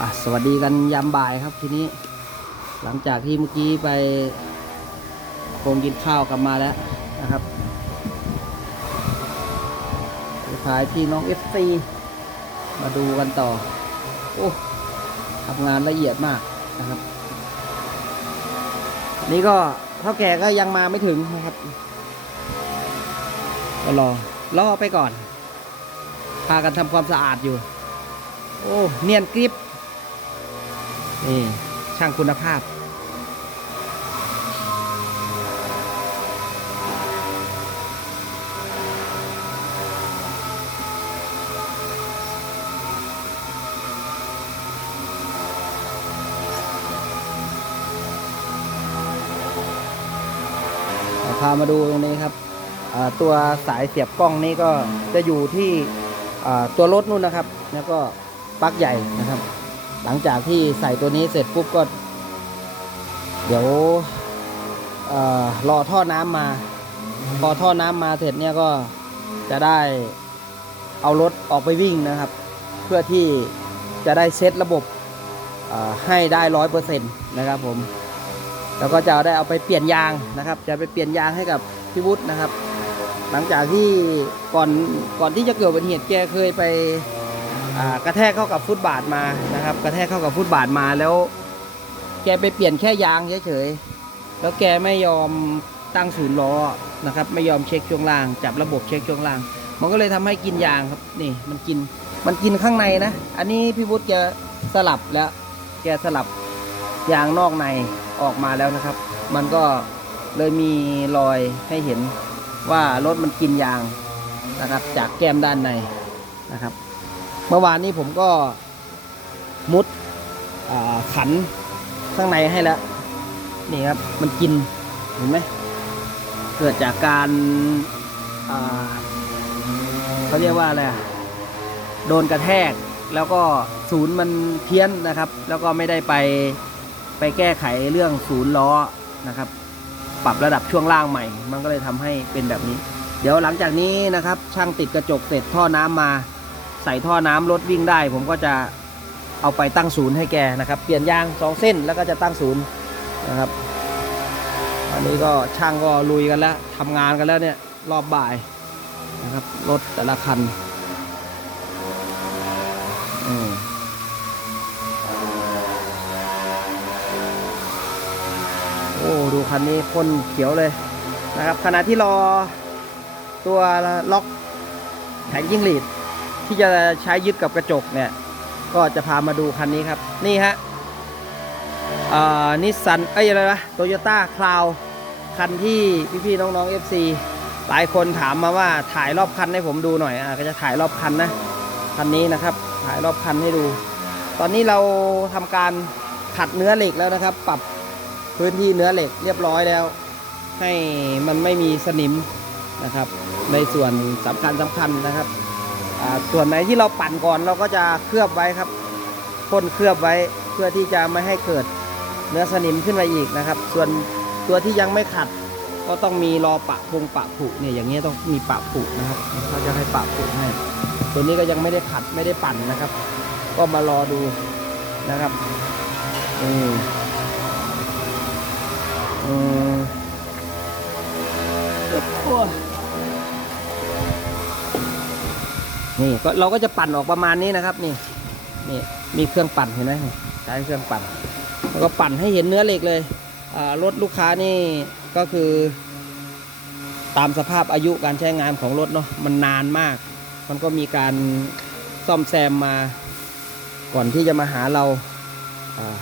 อะสวัสดีกันยามบ่ายครับทีนี้ หลังจากที่เมื่อกี้ไปโคงกินข้าวกลับมาแล้วนะครับสุดท้ายพี่น้อง FC มาดูกันต่อ โอ้ทำงานละเอียดมากนะครับ นี่ก็เท่าแก่ก็ยังมาไม่ถึงนะครับก็รอรอไปก่อน พากันทำความสะอาดอยู่ โอ้ เนียนกริบ นี่ช่างคุณภาพ พามาดูตรงนี้ครับตัวสายเสียบกล้องนี้ก็จะอยู่ที่ตัวรถนู่นนะครับ แล้วก็ปลั๊กใหญ่นะครับ หลังจากที่ใส่ตัวนี้เสร็จปุ๊บก็ เดี๋ยวเออรอท่อน้ำมา พอท่อน้ำมาเสร็จเนี่ยก็จะได้เอารถออกไปวิ่งนะครับ เพื่อที่จะได้เซตระบบอ่าให้ได้ร้อยเปอร์เซ็นต์นะครับผม แล้วก็จะได้เอาไปเปลี่ยนยางนะครับ จะไปเปลี่ยนยางให้กับพี่วุฒินะครับ หลังจากที่ก่อนก่อนที่จะเกิดอุบัติเหตุแกเคยไปอ่า กระแทกเข้ากับฟุตบาทมานะครับ กระแทกเข้ากับฟุตบาทมาแล้ว แกไปเปลี่ยนแค่ยางเฉยๆแล้วแกไม่ยอมตั้งศูนย์ล้อนะครับ ไม่ยอมเช็คช่วงล่าง จับระบบเช็คช่วงล่าง มันก็เลยทำให้กินยางครับนี่มันกินมันกินข้างในนะ อันนี้พี่วุฒิแกสลับแล้วแกสลับยางนอกในออกมาแล้วนะครับ มันก็เลยมีรอยให้เห็นว่ารถมันกินยางนะครับ จากแก้มด้านในนะครับ เมื่อวานนี้ผมก็มุดขันข้างในให้แล้ว นี่ครับ มันกินเห็นไหมเกิดจากการเขาเรียกว่าอะไรโดนกระแทกแล้วก็ศูนย์มันเพี้ยนนะครับ แล้วก็ไม่ได้ไปไปแก้ไขเรื่องศูนย์ล้อนะครับ ปรับระดับช่วงล่างใหม่ มันก็เลยทำให้เป็นแบบนี้ เดี๋ยวหลังจากนี้นะครับ ช่างติดกระจกเสร็จท่อน้ำมา ใส่ท่อน้ำรถวิ่งได้ ผมก็จะเอาไปตั้งศูนย์ให้แกนะครับ เปลี่ยนยางสองเส้นแล้วก็จะตั้งศูนย์นะครับอันนี้ก็ช่างก็ลุยกันแล้วทำงานกันแล้วเนี่ยรอบบ่ายนะครับรถแต่ละคันโอ้ดูคันนี้พ่นเขียวเลยนะครับขณะที่รอตัวล็อกแผงยิ่งหลีด ที่จะใช้ยึดกับกระจกเนี่ย ก็จะพามาดูคันนี้ครับ นี่ฮะนิสสันเอ้ยอะไรวะโตโยต้าคลาวคันที่พี่ๆน้องๆ FC หลายคนถามมาว่าถ่ายรอบคันให้ผมดูหน่อยอะก็จะถ่ายรอบคันนะคันนี้นะครับ ถ่ายรอบคันให้ดู ตอนนี้เราทำการขัดเนื้อเหล็กแล้วนะครับ ปรับพื้นที่เนื้อเหล็กเรียบร้อยแล้ว ให้มันไม่มีสนิมนะครับ ในส่วนสำคัญสำคัญนะครับ ส่วนไหนที่เราปั่นก่อนเราก็จะเคลือบไว้ครับพ่นเคลือบไว้เพื่อที่จะไม่ให้เกิดเนื้อสนิมขึ้นมาอีกนะครับ ส่วนตัวที่ยังไม่ขัด ก็ต้องมีรอปะพงปะผุเนี่ยอย่างเงี้ยต้องมีปะผุนะครับเขาจะให้ปะผุให้ตัวนี้ก็ยังไม่ได้ขัดไม่ได้ปั่นนะครับ ก็มารอดูนะครับอืมอืมโอ้ นี่ก็เราก็จะปั่นออกประมาณนี้นะครับนี่นี่มีเครื่องปั่นเห็นไหมใช้เครื่องปั่น แล้วก็ปั่นให้เห็นเนื้อเหล็กเลยรถลูกค้านี่ก็คือ ตามสภาพอายุการใช้งานของรถเนาะมันนานมาก มันก็มีการซ่อมแซมมาก่อนที่จะมาหาเราา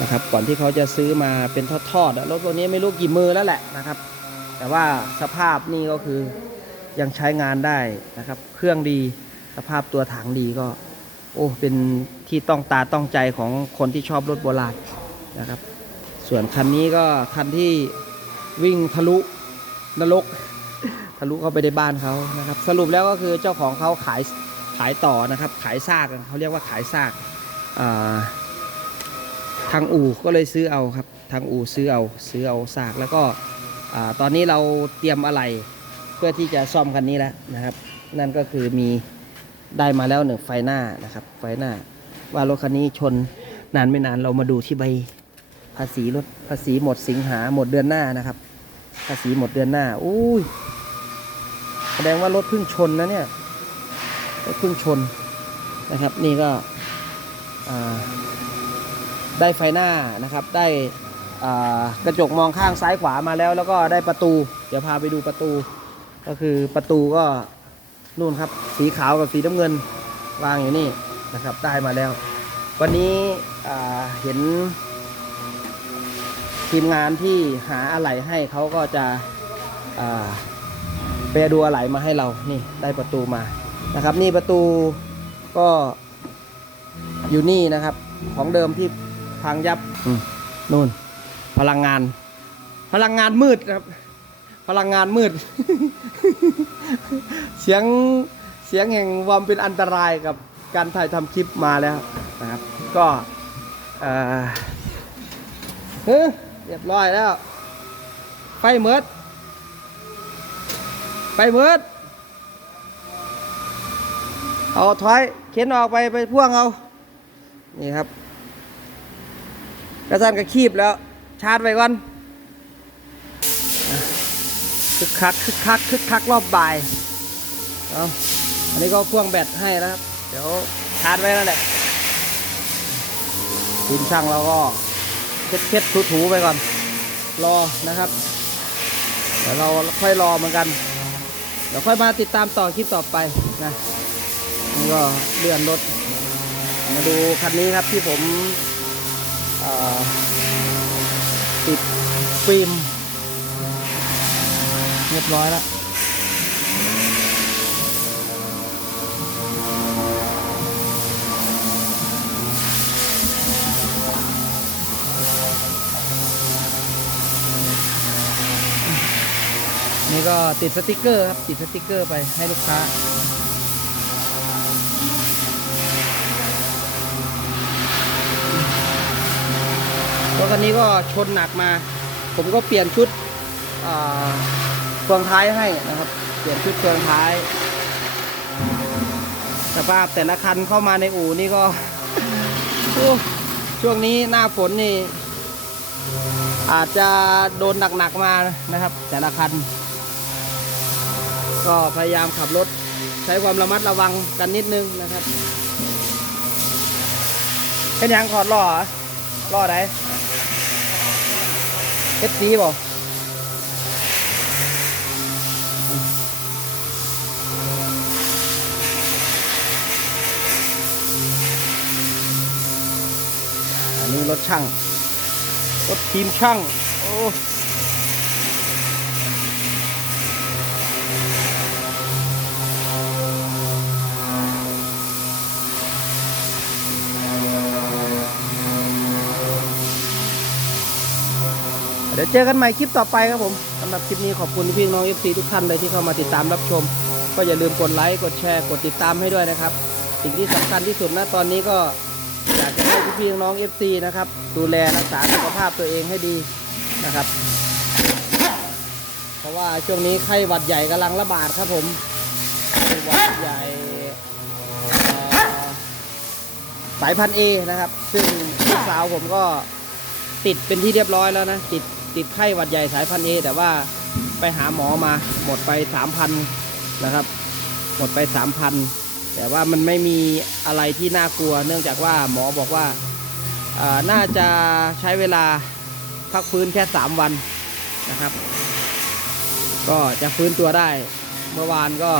นะครับก่อนที่เขาจะซื้อมาเป็นทอดๆรถตัวนี้ไม่รู้กี่มือแล้วแหละนะครับ แต่ว่าสภาพนี่ก็คือ ยังใช้งานได้นะครับ เครื่องดีสภาพตัวถังดีก็ โอ้เป็นที่ต้องตาต้องใจของคนที่ชอบรถโบราณนะครับ ส่วนคันนี้ก็คันที่วิ่งทะลุนรกทะลุเข้าไปในบ้านเขานะครับ สรุปแล้วก็คือเจ้าของเขาขายขายต่อนะครับ ขายซากเขาเรียกว่าขายซากาทางอู่ก็เลยซื้อเอาครับ ทางอู่ซื้อเอาซื้อเอาซากแล้วก็อตอนนี้เราเตรียมอะไร เพื่อที่จะซ่อมคันนี้แล้วนะครับ นั่นก็คือมีได้มาแล้วหนึ่งไฟหน้านะครับ ไฟหน้า ว่ารถคันนี้ชนนานไม่นานเรามาดูที่ใบภาษีรถภาษีหมดสิงหาหมดเดือนหน้านะครับ ภาษีหมดเดือนหน้าอุ้ยแสดงว่ารถเพิ่งชนนะเนี่ยรถเพิ่งชนนะครับ นี่ก็ได้ไฟหน้านะครับ ได้กระจกมองข้างซ้ายขวามาแล้ว แล้วก็ได้ประตู เดี๋ยวพาไปดูประตู ก็คือประตูก็นู่นครับ สีขาวกับสีน้ำเงินวางอยู่นี่นะครับ ได้มาแล้ว วันนี้เห็น ทีมงานที่หาอะไหล่ให้เขาก็จะไปดูอะไหล่มาให้เรานี่ได้ประตูมานะครับ นี่ประตูก็อยู่นี่นะครับ ของเดิมที่พังยับนู่น พลังงาน พลังงานมืดครับ พลังงานมืด เสียงเสียงแห่งความเป็นอันตรายกับการถ่ายทำคลิปมาแล้วนะครับ ก็เออเรียบร้อยแล้ว ไฟเมิดไฟเมิดเอาถอยเข็นออกไปไปพ่วงเอา นี่ครับกระสันกระคีบแล้ว ชาร์จไว้ก่อน คึกคักคึกคักคึกคักรอบบ่ายเอาอันนี้ก็พ่วงแบตให้นะครับ เดี๋ยวชาร์จไว้นั่นแหละทีมช่างเราก็เช็ดเช็ดถูๆไปก่อน รอนะครับ เดี๋ยวเราค่อยรอเหมือนกัน เดี๋ยวค่อยมาติดตามต่อคลิปต่อไปนะนี่ก็เลื่อนรถ มาดูคันนี้ครับที่ผมติดฟิล์ม รียบร้อยแล้วนี่ก็ติดสติกเกอร์ครับ ติดสติกเกอร์ไปให้ลูกค้ารถคันนี้ก็ชนหนักมา ผมก็เปลี่ยนชุดอ่า เฟืองท้ายให้นะครับ เปลี่ยนชุดเฟืองท้ายสภาพแต่ละคันเข้ามาในอู่นี่ก็ ช่วงนี้หน้าฝนนี่ อาจจะโดนหนักๆมานะครับ แต่ละคัน ก็พยายามขับรถ ใช้ความระมัดระวังกันนิดนึงนะครับเป็นยังขอดล้อรอล้อไหนเอฟซีบอก รถช่าง รถทีมช่าง โอ้เดี๋ยวเจอกันใหม่คลิปต่อไปครับผมสำหรับคลิปนี้ขอบคุณพี่น้อง FC ทุกท่านเลยที่เข้ามาติดตามรับชม ก็อย่าลืมกดไลค์กดแชร์กดติดตามให้ด้วยนะครับ สิ่งที่สำคัญที่สุดนะตอนนี้ก็อยากจะ พี่น้อง FC นะครับ ดูแลรักษาสุขภาพตัวเองให้ดีนะครับ เพราะว่าช่วงนี้ไข้หวัดใหญ่กำลังระบาดครับผมไข้หวัดใหญ่สายพันธุ์เอนะครับ ซึ่งลูกสาวผมก็ติดเป็นที่เรียบร้อยแล้วนะ ติดติดไข้หวัดใหญ่สายพันธุ์เอแต่ว่าไปหาหมอมาหมดไปสามพันนะครับ หมดไปสามพันแต่ว่ามันไม่มีอะไรที่น่ากลัว เนื่องจากว่าหมอบอกว่า น่าจะใช้เวลาพักฟื้นแค่สามวันนะครับ ก็จะฟื้นตัวได้ เมื่อวานก็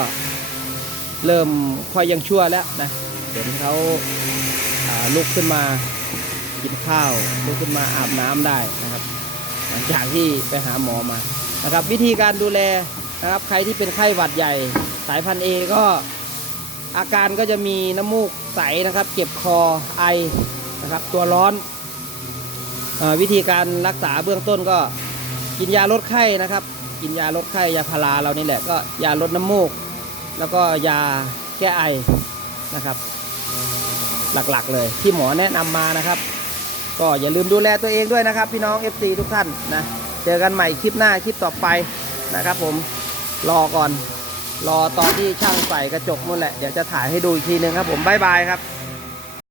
เริ่มค่อยยังชั่วแล้วนะเห็นเขาาลุกขึ้นมากินข้าวลุกขึ้นมาอาบน้ำได้นะครับ หลังจากที่ไปหาหมอมานะครับ วิธีการดูแลนะครับใครที่เป็นไข้หวัดใหญ่สายพันธุ์เอก็อาการก็จะมีน้ำมูกใสนะครับ เจ็บคอไอ นะครับ ตัวร้อนอวิธีการรักษาเบื้องต้นก็กินยาลดไข้นะครับ กินยาลดไข้ยาพาราเรานี่แหละก็ยาลดน้ำมูก แล้วก็ยาแก้ไอนะครับ หลักๆเลยที่หมอแนะนำมานะครับ ก็อย่าลืมดูแลตัวเองด้วยนะครับ พี่น้อง FC ทุกท่านนะเจอกันใหม่คลิปหน้าคลิปต่อไปนะครับผมรอก่อน รอตอนที่ช่างใส่กระจกนู่นแหละ เดี๋ยวจะถ่ายให้ดูอีกทีนึงครับผมบ๊ายบายครับ